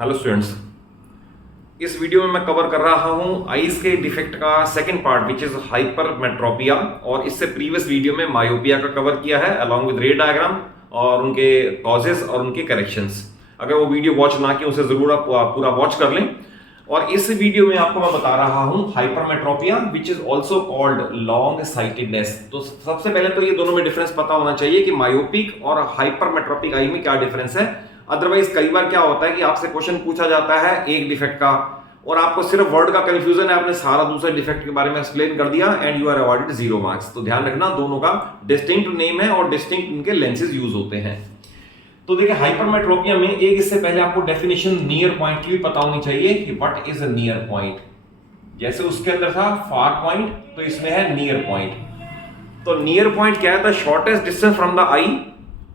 Hello students, इस video में मैं कवर कर रहा हूं आईज के डिफेक्ट का second part which is hypermetropia. और इससे प्रीवियस वीडियो में मायोपिया का कवर किया है अलॉन्ग विद रे डायग्राम और उनके कॉजेस और उनके करेक्शंस। अगर वो वीडियो वॉच ना किए उसे जरूर आप पूरा वॉच कर लें। और इस वीडियो में आपको मैं बता रहा हूं hypermetropia which is also called long sightedness. तो सबसे पहले तो ये दोनों में डिफरेंस पता होना चाहिए कि मायोपिक और हाइपरमेट्रोपिक आई में क्या डिफरेंस है। अदरवाइज कई बार क्या होता है कि आपसे क्वेश्चन पूछा जाता है एक डिफेक्ट का और आपको सिर्फ वर्ड का कंफ्यूजन है, आपने सारा दूसरे डिफेक्ट के बारे में एक्सप्लेन कर दिया and you are awarded 0 marks. तो ध्यान रखना, दोनों का डिस्टिंक्ट नेम है और डिस्टिंक्ट उनके लेंसेज यूज होते हैं। तो देखिए हाइपरमेट्रोपिया में एक इससे पहले आपको डेफिनेशन नियर पॉइंट की भी पता होनी चाहिए कि what is a near point. जैसे उसके अंदर था फार पॉइंट, तो इसमें है नियर पॉइंट। तो नियर पॉइंट क्या है? The shortest distance from the I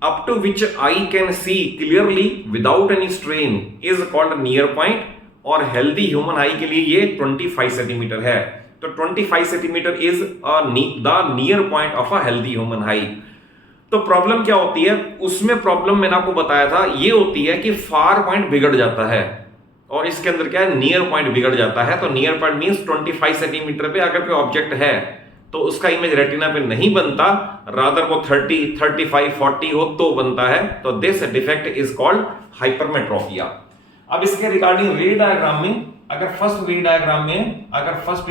up to which eye can see clearly without any strain is called near point। और हेल्दी ह्यूमन आई के लिए ये 25 सेंटीमीटर है। तो 25 centimetre is the near point of a healthy human आई। तो problem क्या होती है उसमें? प्रॉब्लम मैंने आपको बताया था ये होती है कि फार पॉइंट बिगड़ जाता है और इसके अंदर क्या है, नियर पॉइंट बिगड़ जाता है। तो नियर पॉइंट मींस 25 सेंटीमीटर पे अगर कोई ऑब्जेक्ट है तो उसका इमेज रेटिना पे नहीं बनता, रादर वो 30, 35, 40 हो तो बनता है। तो this defect is called hypermetropia. अब इसके रिगार्डिंग रे डायग्राम में, अगर फर्स्ट रे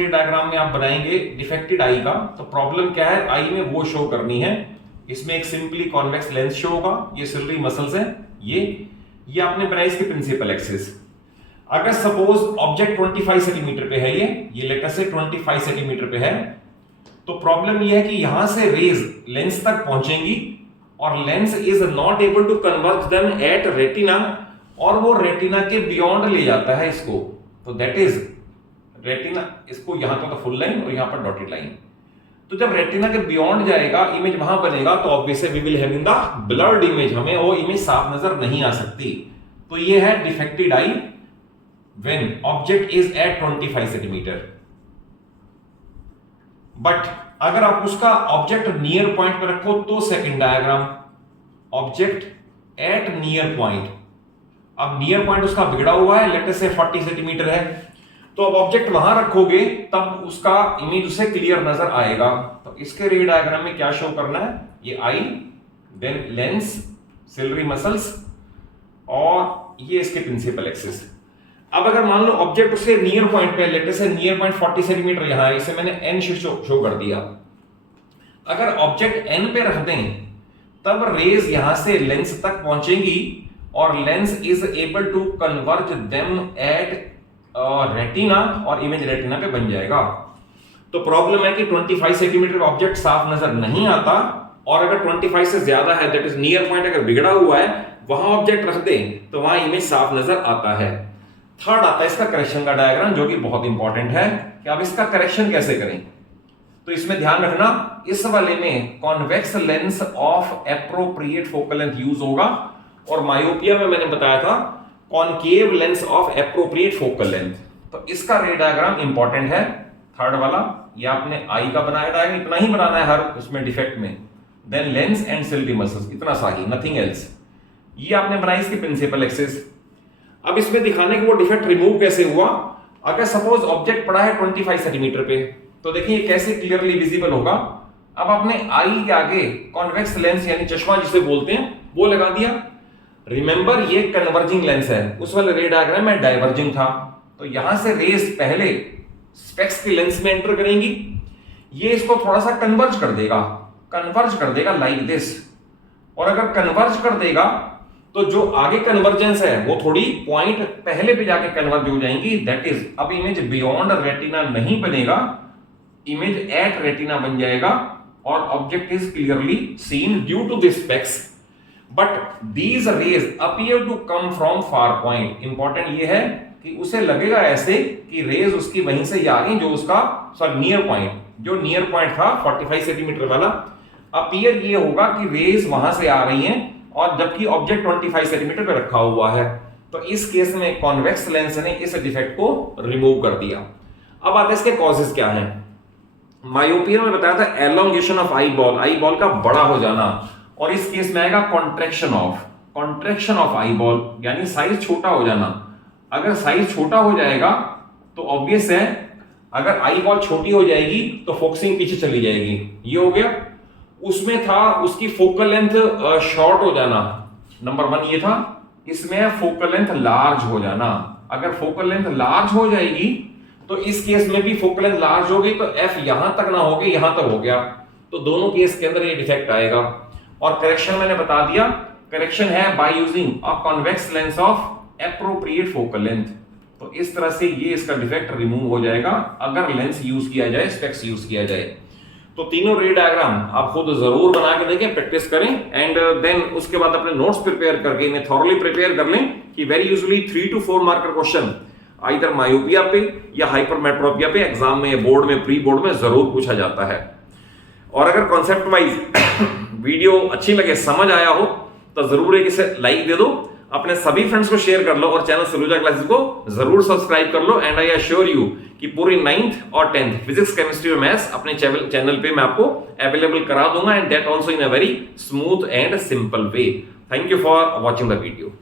डायग्राम में आप बनाएंगे डिफेक्टेड आई का, तो प्रॉब्लम क्या है, आई में वो शो करनी है। इसमें एक सिंपली कॉन्वेक्स लेंस शो होगा, ये सिलरी मसल्स है, ये आपने बनाई इसकी प्रिंसिपल एक्सिस। अगर सपोज ऑब्जेक्ट 25 सेंटीमीटर पे है, ये लेटर से 25 सेंटीमीटर पे है, तो प्रॉब्लम यह है कि यहां से रेज लेंस तक पहुंचेंगी और lens is not able to converge them at retina, और वो रेटिना के बियॉन्ड ले जाता है इसको। तो दैट इज रेटिना, इसको यहां पर तो फुल लाइन और यहां पर डॉटेड लाइन। तो जब रेटिना के बियॉन्ड जाएगा, इमेज वहां बनेगा, तो obviously we will have in the blurred image, हमें वो इमेज साफ नजर नहीं आ सकती। तो ये है defected eye when object is at 25 centimetre. But अगर आप उसका ऑब्जेक्ट नियर पॉइंट पर रखो तो second diagram, object at near point. अब नियर पॉइंट उसका बिगड़ा हुआ है, लेट अस से 40 सेंटीमीटर है, तो अब ऑब्जेक्ट वहां रखोगे तब उसका इमेज उसे क्लियर नजर आएगा। तो इसके रे डायग्राम में क्या शो करना है, ये आई, देन लेंस, सिलरी मसल्स और ये इसके प्रिंसिपल एक्सिस। अब अगर मान लो ऑब्जेक्ट उसके नियर पॉइंट पे, लेट अस से नियर पॉइंट 40 सेंटीमीटर यहां है, इसे मैंने एन शो कर दिया। अगर ऑब्जेक्ट एन पे रख दें तब रेज यहां से लेंस तक पहुंचेंगी और lens is able to converge them at retina और इमेज रेटिना पे बन जाएगा। तो प्रॉब्लम है कि 25 सेंटीमीटर का ऑब्जेक्ट साफ नजर नहीं आता, और अगर 25 से ज्यादा है, दैट इज नियर पॉइंट अगर बिगड़ा हुआ है, वहां ऑब्जेक्ट रख दें तो वहां इमेज साफ नजर आता है। थर्ड आता है इसका करेक्शन का डायग्राम, जो कि बहुत इंपॉर्टेंट है कि अब इसका करेक्शन कैसे करें। तो इसमें ध्यान रखना, इस वाले में convex lens of appropriate focal length use होगा, और मायोपिया में मैंने बताया था concave lens of appropriate focal length. तो इसका रे डायग्राम इंपॉर्टेंट है, थर्ड वाला। ये आपने आई का बनाया डायग्राम, इतना ही बनाना है हर उसमें डिफेक्ट में, then lens and ciliary muscles, इतना सा ही, नथिंग एल्स। ये आपने बनाई इसकी प्रिंसिपल एक्सिस। अब इसमें दिखाने कि वो डिफेक्ट रिमूव कैसे हुआ। अगर सपोज ऑब्जेक्ट पड़ा है 25 सेंटीमीटर पे, तो देखिए कैसे क्लियरली विजिबल होगा। अब आपने आई के आगे कॉन्वेक्स लेंस यानी चश्मा जिसे बोलते हैं वो लगा दिया। रिमेंबर ये कन्वर्जिंग लेंस है, उस वाले रे डायग्राम में डाइवर्जिंग था। तो यहां से रेज पहले स्पेक्स के लेंस में एंटर करेंगी, ये इसको थोड़ा सा कन्वर्ज कर देगा लाइक दिस। और अगर कन्वर्ज कर देगा तो जो आगे कन्वर्जेंस है वो थोड़ी पॉइंट पहले पे जाके कन्वर्ज हो जाएंगी, दैट इज अब इमेज बियॉन्ड रेटिना नहीं बनेगा, इमेज एट रेटिना बन जाएगा और object is clearly seen due to this specs. But these rays appear to come from far point. Important ये है कि उसे लगेगा ऐसे कि रेज उसकी वहीं से आ रही, जो उसका नियर पॉइंट, जो नियर पॉइंट था 45 सेंटीमीटर वाला, अपीयर ये होगा कि रेज वहां से आ रही हैं, और जबकि ऑब्जेक्ट 25 सेंटीमीटर पे रखा हुआ है। तो इस केस में कॉन्वेक्स लेंस ने इस डिफेक्ट को रिमूव कर दिया। अब आते हैं इसके कॉजेस क्या हैं। मायोपिया में बताया था एलोंगेशन ऑफ आई बॉल का बड़ा हो जाना, और इस केस में आएगा कॉन्ट्रैक्शन ऑफ आई बॉल, यानी साइज छोटा हो जाना। अगर साइज छोटा हो जाएगा तो ऑब्वियस है, अगर आई बॉल छोटी हो जाएगी तो फोकसिंग पीछे चली जाएगी। ये हो गया। उसमें था उसकी फोकल लेंथ शॉर्ट हो जाना, नंबर 1 ये था। इसमें फोकल लेंथ लार्ज हो जाना। अगर फोकल लेंथ लार्ज हो जाएगी तो इस केस में भी फोकल लेंथ लार्ज हो गई तो एफ यहां तक ना हो गई, यहां तक हो गया, तो दोनों केस के अंदर ये डिफेक्ट आएगा। और करेक्शन मैंने बता दिया, करेक्शन है by using a convex lens of appropriate focal length. तो इस तरह से ये इसका डिफेक्ट रिमूव हो जाएगा अगर लेंस यूज किया जाए, स्पेक्स यूज किया जाए। तो तीनों रे डायग्राम आप खुद जरूर बना के देखें, प्रैक्टिस करें, एंड देन उसके बाद अपने नोट्स प्रिपेयर करके इन्हें थॉरली प्रिपेयर कर लें कि very usually 3 to 4 marker question either myopia पे या हाइपरमेट्रोपिया पे एग्जाम में, बोर्ड में, प्री बोर्ड में जरूर पूछा जाता है। और अगर कॉन्सेप्ट वाइज वीडियो अच्छी लगे, समझ आया हो, तो जरूर एक इसे लाइक दे दो, अपने सभी फ्रेंड्स को शेयर कर लो और चैनल सलूजा क्लासेस को जरूर सब्सक्राइब कर लो। एंड आई एश्योर यू कि पूरी 9th और 10th फिजिक्स, केमिस्ट्री और मैथ्स अपने चैनल पे मैं आपको अवेलेबल करा दूंगा, and that also in a very smooth and simple way. Thank you for watching the video.